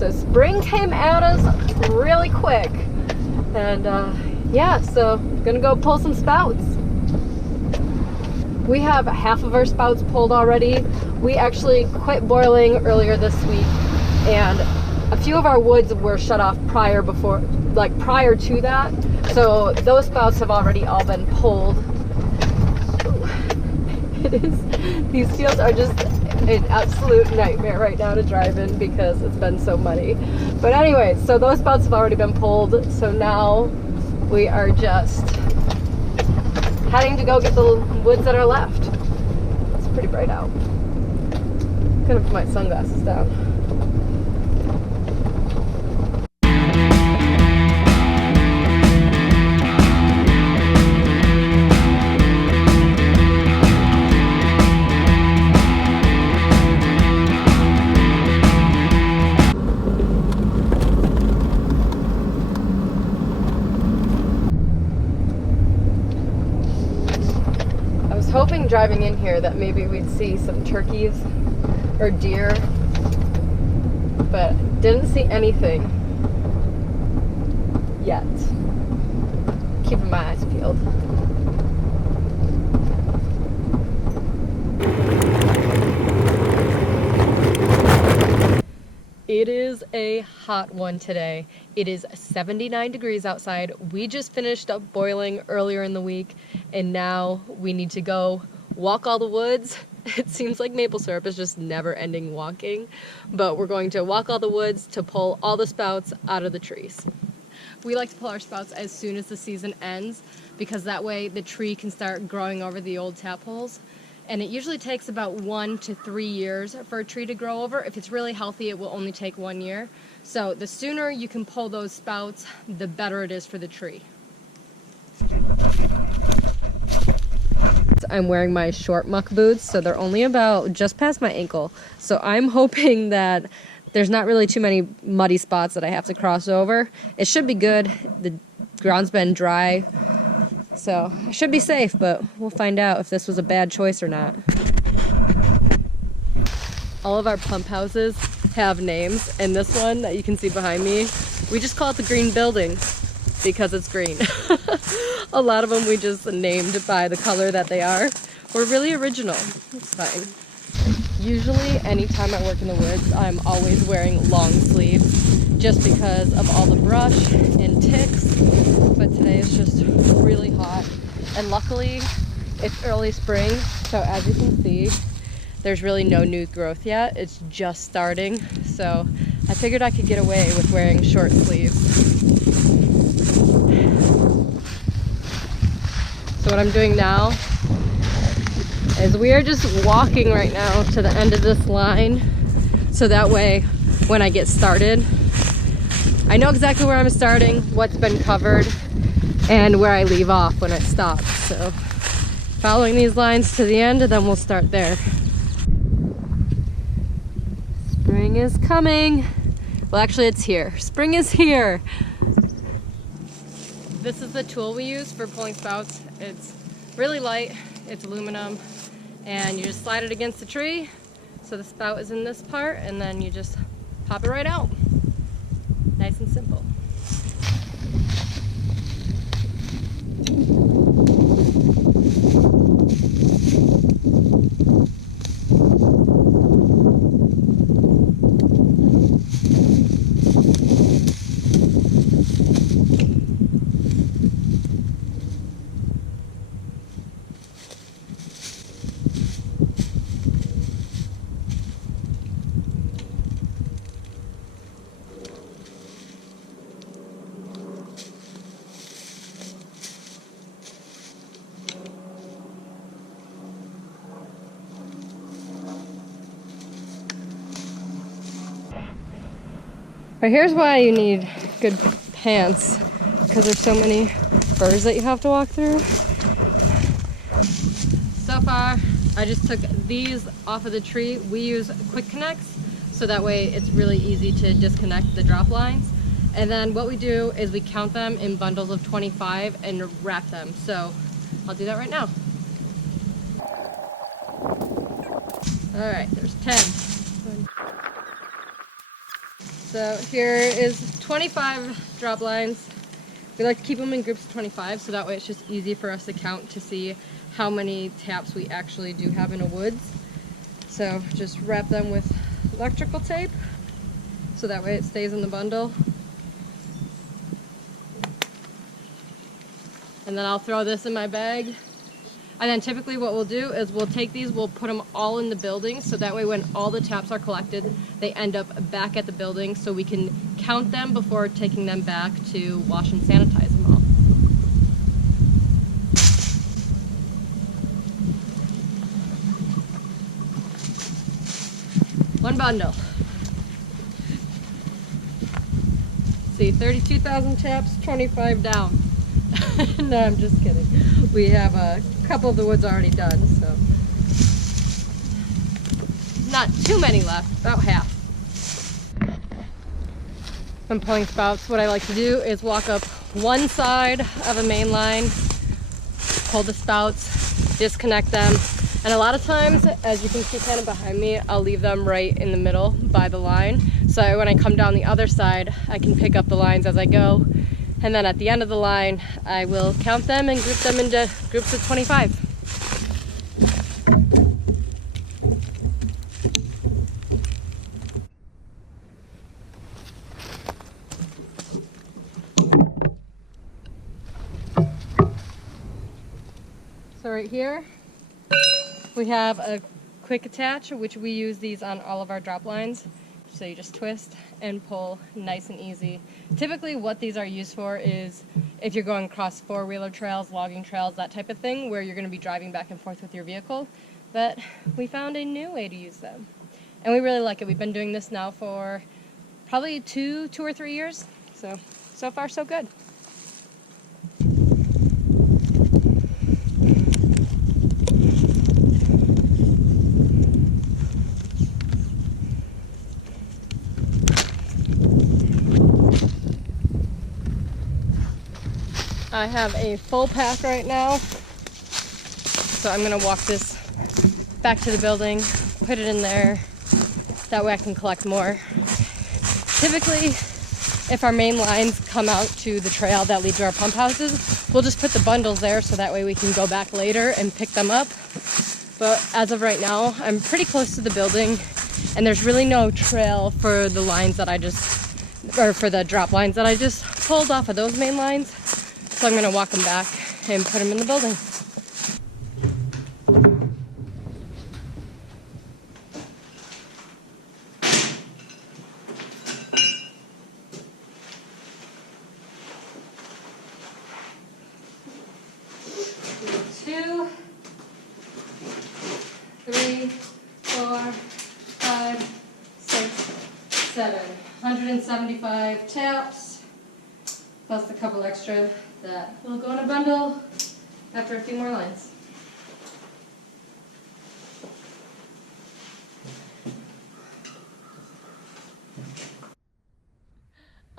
So spring came at us really quick. And yeah, so gonna go pull some spouts. We have half of our spouts pulled already. We actually quit boiling earlier this week, and a few of our woods were shut off prior to that. So those spouts have already all been pulled. These fields are just an absolute nightmare right now to drive in because it's been so muddy. But anyway, so those spouts have already been pulled. So now we are just heading to go get the woods that are left. It's pretty bright out. I'm gonna put my sunglasses down. Hoping driving in here that maybe we'd see some turkeys or deer, but didn't see anything yet. Keeping my eyes peeled. It is a hot one today. It is 79 degrees outside. We just finished up boiling earlier in the week, and now we need to go walk all the woods. It seems like maple syrup is just never ending walking, but we're going to walk all the woods to pull all the spouts out of the trees. We like to pull our spouts as soon as the season ends, because that way the tree can start growing over the old tap holes. And it usually takes about 1 to 3 years for a tree to grow over. If it's really healthy, it will only take 1 year. So the sooner you can pull those spouts, the better it is for the tree. I'm wearing my short muck boots, so they're only about just past my ankle. So I'm hoping that there's not really too many muddy spots that I have to cross over. It should be good. The ground's been dry, so I should be safe, but we'll find out if this was a bad choice or not. All of our pump houses have names, and this one that you can see behind me, we just call it the green building because it's green. A lot of them we just named by the color that they are. We're really original. It's fine. Usually anytime I work in the woods, I'm always wearing long sleeves just because of all the brush and ticks, but today is just really hot, and luckily it's early spring, so as you can see there's really no new growth yet. It's just starting, so I figured I could get away with wearing short sleeves. So what I'm doing now is we are just walking right now to the end of this line, so that way when I get started I know exactly where I'm starting, what's been covered, and where I leave off when I stop. So following these lines to the end, and then we'll start there. Spring is coming. Well, actually it's here. Spring is here. This is the tool we use for pulling spouts. It's really light, it's aluminum, and you just slide it against the tree. So the spout is in this part, and then you just pop it right out. Nice and simple. But here's why you need good pants, because there's so many burrs that you have to walk through. So far, I just took these off of the tree. We use quick connects, so that way it's really easy to disconnect the drop lines. And then what we do is we count them in bundles of 25 and wrap them. So I'll do that right now. All right, there's 10. So here is 25 drop lines. We like to keep them in groups of 25, so that way it's just easy for us to count to see how many taps we actually do have in a woods. So just wrap them with electrical tape, so that way it stays in the bundle. And then I'll throw this in my bag. And then typically what we'll do is we'll take these, we'll put them all in the building, so that way when all the taps are collected, they end up back at the building so we can count them before taking them back to wash and sanitize them all. One bundle. See, 32,000 taps, 25 down. No, I'm just kidding. We have a couple of the woods already done, so not too many left, about half. When pulling spouts, what I like to do is walk up one side of a main line, pull the spouts, disconnect them, and a lot of times, as you can see kind of behind me, I'll leave them right in the middle by the line, so when I come down the other side, I can pick up the lines as I go. And then at the end of the line, I will count them and group them into groups of 25. So right here, we have a quick attach, which we use these on all of our drop lines. So you just twist and pull, nice and easy. Typically what these are used for is if you're going across four-wheeler trails, logging trails, that type of thing, where you're going to be driving back and forth with your vehicle. But we found a new way to use them. And we really like it. We've been doing this now for probably two or 3 years. So far so good. I have a full pack right now, so I'm going to walk this back to the building, put it in there, that way I can collect more. Typically, if our main lines come out to the trail that leads to our pump houses, we'll just put the bundles there so that way we can go back later and pick them up. But as of right now, I'm pretty close to the building, and there's really no trail for the lines that for the drop lines that I just pulled off of those main lines. So I'm going to walk them back and put them in the building. Two, 3, 4, 5, 6, 7. 175 taps, plus a couple extra that will go in a bundle after a few more lines.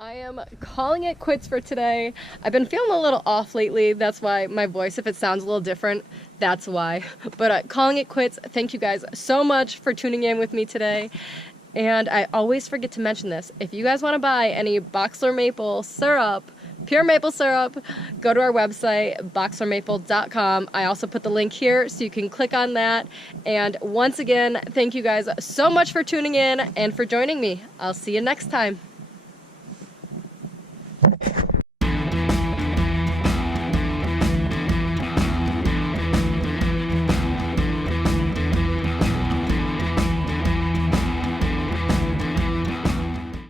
I am calling it quits for today. I've been feeling a little off lately. That's why my voice, if it sounds a little different, that's why. But calling it quits. Thank you guys so much for tuning in with me today. And I always forget to mention this. If you guys want to buy any Boxer maple syrup, pure maple syrup, go to our website, boxermaple.com. I also put the link here so you can click on that. And once again, thank you guys so much for tuning in and for joining me. I'll see you next time.